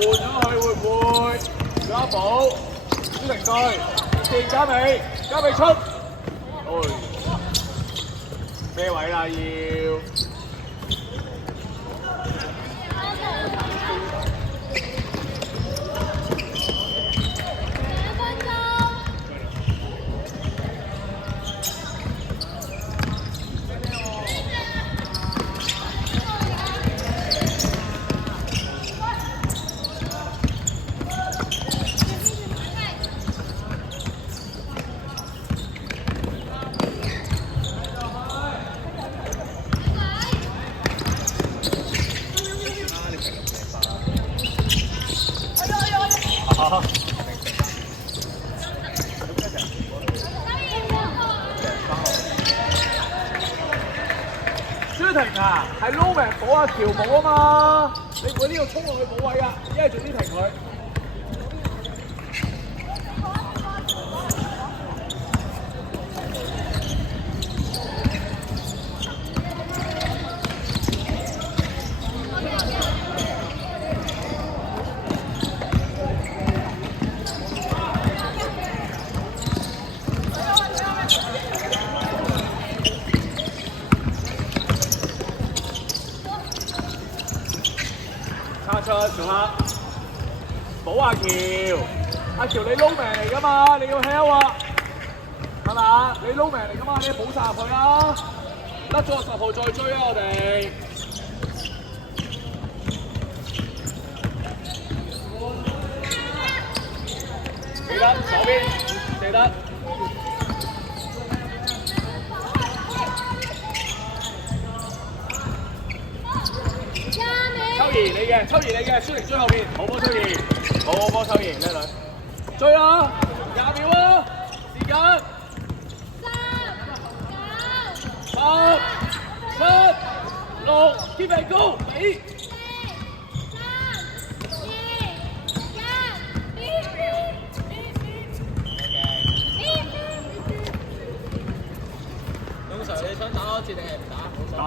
咗佢會唔會？仲有一步，小停隊，電加尾出。哎，咩位啦要？朱婷啊，係撈命補下喬姆啊嘛，你唔會呢度衝落去冇位啊，一係早啲停佢。叉出做下，補阿喬，阿喬你撈命嚟噶嘛，你要 help 啊，係嘛？你撈命嚟噶嘛，你補晒入去啊！甩咗10號再追啊，我哋。記得左邊，記得。秋怡你嘅，舒寧追後面，好波秋怡，好波秋怡，叻女，追啊，20秒啊，時間，3、9、8、7、6 ，keep it go， 俾。通常你想打多次定係唔打？打。